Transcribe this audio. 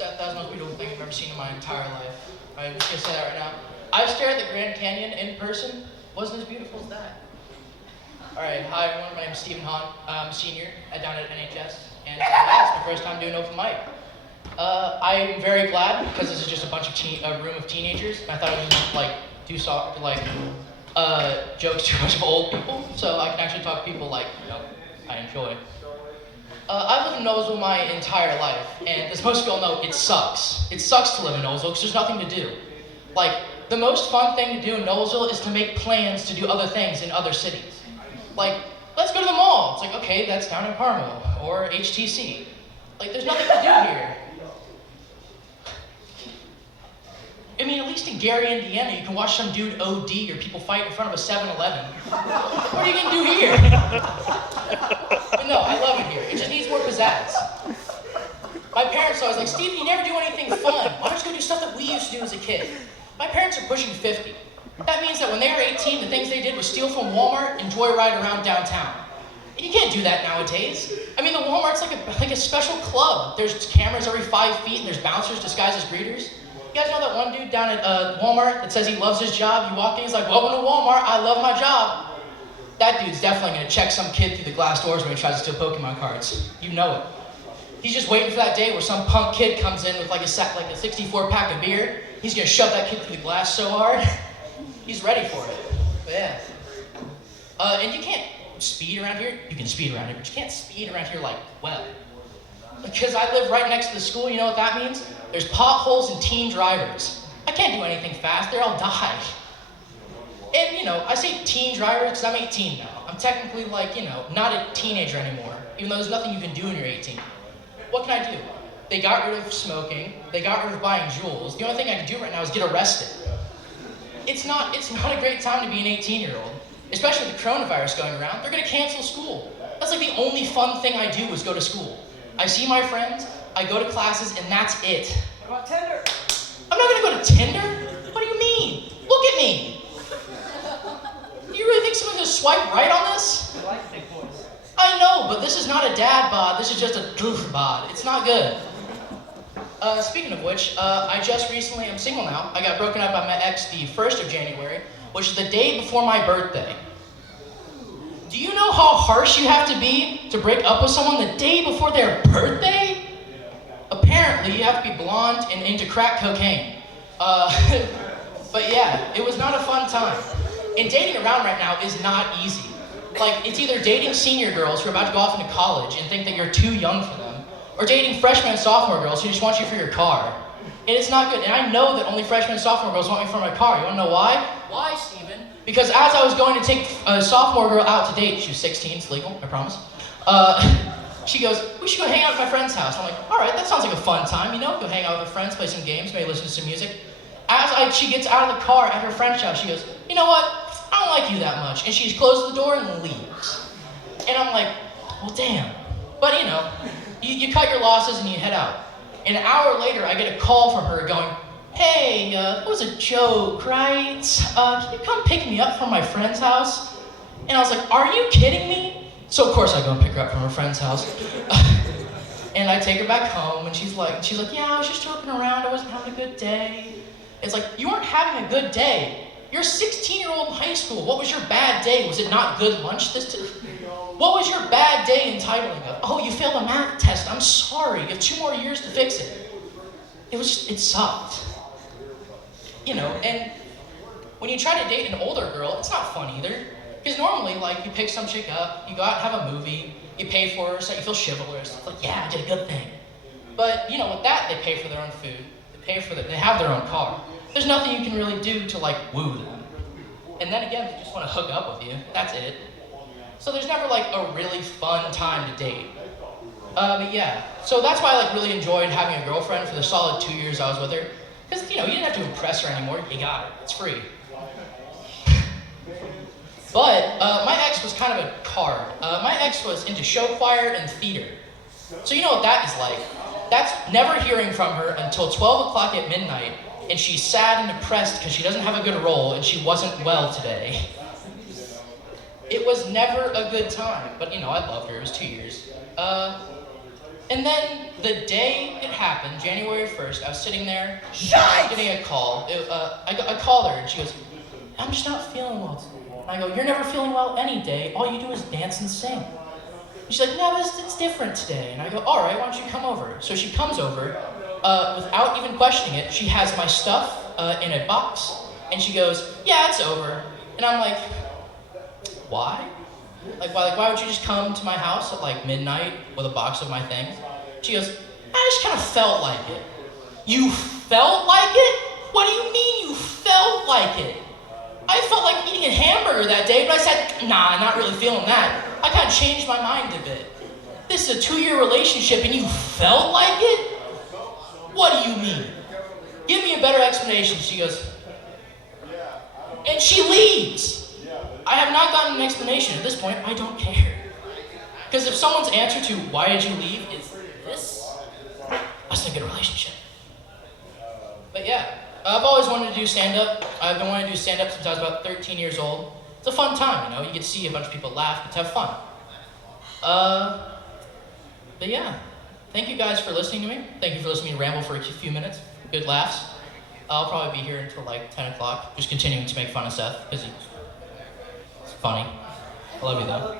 That was the most beautiful thing I've ever seen in my entire life. I'm just gonna say that right now. I've stared at the Grand Canyon in person. Wasn't as beautiful as that. All right, hi everyone. My name is Stephen Hahn. I'm a senior down at NHS, and yeah, it's my first time doing open mic. I'm very glad because this is just a bunch of a room of teenagers. And I thought I was gonna do jokes to a bunch of old people, so I can actually talk to people I enjoy. I've lived in Noblesville my entire life, and as most of you all know, it sucks. It sucks to live in Noblesville because there's nothing to do. The most fun thing to do in Noblesville is to make plans to do other things in other cities. Let's go to the mall. It's okay, that's down in Carmel, or HTC. There's nothing to do here. I mean, at least in Gary, Indiana, you can watch some dude OD or people fight in front of a 7-Eleven. What are you gonna do here? But no, I love it here. It just needs more pizzazz. My parents always Steve, you never do anything fun. Why don't you go do stuff that we used to do as a kid? My parents are pushing 50. That means that when they were 18, the things they did was steal from Walmart and joyride around downtown. And you can't do that nowadays. I mean, the Walmart's like a special club. There's cameras every 5 feet, and there's bouncers disguised as greeters. You guys know that one dude down at Walmart that says he loves his job? You walk in, he's like, welcome to Walmart, I love my job. That dude's definitely gonna check some kid through the glass doors when he tries to steal Pokemon cards. You know it. He's just waiting for that day where some punk kid comes in with a 64-pack of beer. He's gonna shove that kid through the glass so hard. He's ready for it. But yeah. And you can't speed around here. You can speed around here, but you can't speed around here well. Because I live right next to the school, you know what that means? There's potholes and teen drivers. I can't do anything fast, there I'll die. And I say teen driver because I'm 18 now. I'm technically not a teenager anymore, even though there's nothing you can do when you're 18. What can I do? They got rid of smoking, they got rid of buying jewels. The only thing I can do right now is get arrested. It's not a great time to be an 18-year-old, especially with the coronavirus going around. They're gonna cancel school. That's the only fun thing I do is go to school. I see my friends, I go to classes, and that's it. What about Tinder? I'm not gonna go to Tinder? What do you mean? Look at me. Do you really think someone's gonna swipe right on this? I like big boys. I know, but this is not a dad bod, this is just a doof bod. It's not good. Speaking of which, I'm single now. I got broken up by my ex the 1st of January, which is the day before my birthday. Do you know how harsh you have to be to break up with someone the day before their birthday? Apparently, you have to be blonde and into crack cocaine. But yeah, it was not a fun time. And dating around right now is not easy. It's either dating senior girls who are about to go off into college and think that you're too young for them, or dating freshman and sophomore girls who just want you for your car. And it's not good. And I know that only freshmen and sophomore girls want me for my car. You wanna know why? Why, Steven? Because as I was going to take a sophomore girl out to date, she was 16, it's legal, I promise. She goes, we should go hang out at my friend's house. I'm like, all right, that sounds like a fun time, go hang out with her friends, play some games, maybe listen to some music. She gets out of the car at her friend's house, she goes, you know what? I don't like you that much. And she closes the door and leaves. And I'm like, well, damn. But you cut your losses and you head out. An hour later, I get a call from her going, hey, that was a joke, right? Can you come pick me up from my friend's house? And I was like, are you kidding me? So of course I go and pick her up from her friend's house. And I take her back home and she's like, yeah, I was just joking around, I wasn't having a good day. It's like, you weren't having a good day. You're a 16-year-old in high school. What was your bad day? Was it not good lunch What was your bad day entitling of? Oh, you failed a math test. I'm sorry. You have 2 more years to fix it. It sucked. And when you try to date an older girl, it's not fun either. Because normally, you pick some chick up, you go out and have a movie, you pay for her, so you feel chivalrous. It's yeah, I did a good thing. But, with that, they pay for their own food. They have their own car. There's nothing you can really do to, woo them. And then again, if they just want to hook up with you, that's it. So there's never, a really fun time to date. But yeah, so that's why I, really enjoyed having a girlfriend for the solid 2 years I was with her. Because, you didn't have to impress her anymore. You got her. It's free. But my ex was kind of a card. My ex was into show choir and theater. So you know what that is like. That's never hearing from her until 12 o'clock at midnight, and she's sad and depressed because she doesn't have a good role and she wasn't well today. It was never a good time, but I loved her. It was 2 years. And then the day it happened, January 1st, I was sitting there, getting a call. I called her and she goes, I'm just not feeling well today. And I go, you're never feeling well any day. All you do is dance and sing. And she's like, no, it's different today. And I go, all right, why don't you come over? So she comes over, without even questioning it. She has my stuff in a box. And she goes, yeah, it's over. And I'm like, why? Why would you just come to my house at like midnight with a box of my things? She goes, I just kind of felt like it. You felt like it? What do you mean you felt like it? I felt like eating a hamburger that day, but I said, nah, not really feeling that. I kind of changed my mind a bit. This is a 2-year relationship and you felt like it? What do you mean? Give me a better explanation. She goes, and she leaves. I have not gotten an explanation. At this point, I don't care. Because if someone's answer to why did you leave is this, that's not a good relationship. But yeah, I've always wanted to do stand-up. I've been wanting to do stand-up since I was about 13 years old. It's a fun time, you get to see a bunch of people laugh, get to have fun. But yeah, thank you guys for listening to me. Thank you for listening to me ramble for a few minutes. Good laughs. I'll probably be here until like 10 o'clock, just continuing to make fun of Seth, because he's funny. I love you though.